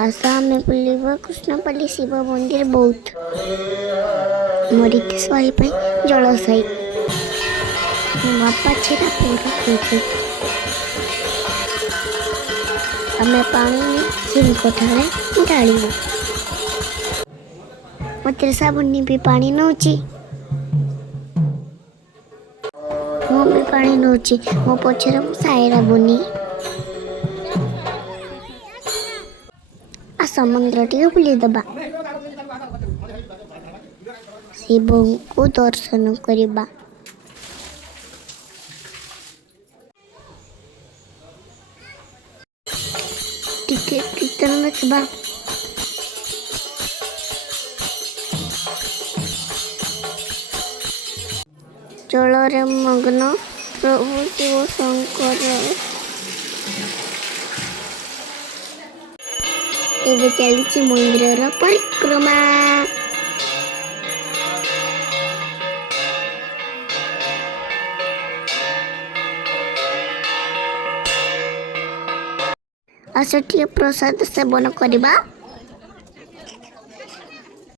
आशा में बुलवा कृष्णपल्ली शिव मंदिर बौद्ध मरीते सही जल सही बापा छेड़ा पूरा खेचे आम पानी सिम कोठारे ढाल मत साबुन भी पानी नौची मु भी पानी नौची मो पछरे सायरा बुनी आ समुद्र टी बुली दबा शिव को दर्शन करबा टिके कीर्तन देखबा जलरे मग्न प्रभु शिव शंकर एवं चली मंदिर परिक्रमा आस प्रसाद सेवन करवा।